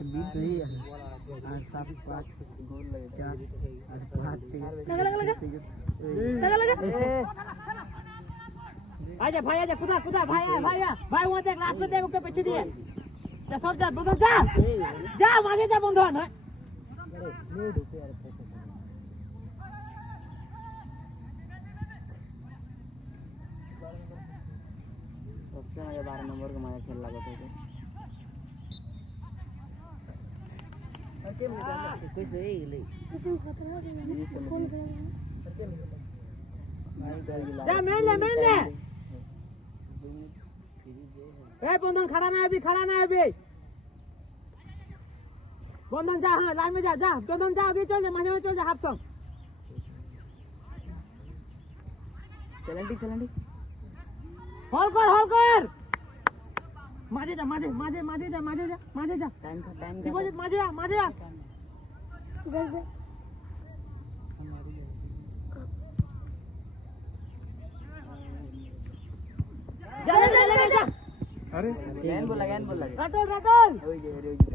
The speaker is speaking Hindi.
बीच नहीं है आज 7-5 गोल लगे 4 आज 5 लगा आजा भाई आजा कूदा कूदा भाई भाई भाई वो देख लास्ट में देख ऊपर पीछे दिए जा सब जा बंधन जा मारे जा बंधन है सबसे मजा 12 नंबर का मजा खेल लगा था कोई सही ले जा मेल ले ए बंधन खड़ा ना अभी बंधन जा हाँ लाइन में जा बंधन जा आगे चल जा मजे में चल जा हाफ संग चलेंडी होल कर माजे जा टाइम डिपॉजिट माजे जा अरे गैन बोला रटल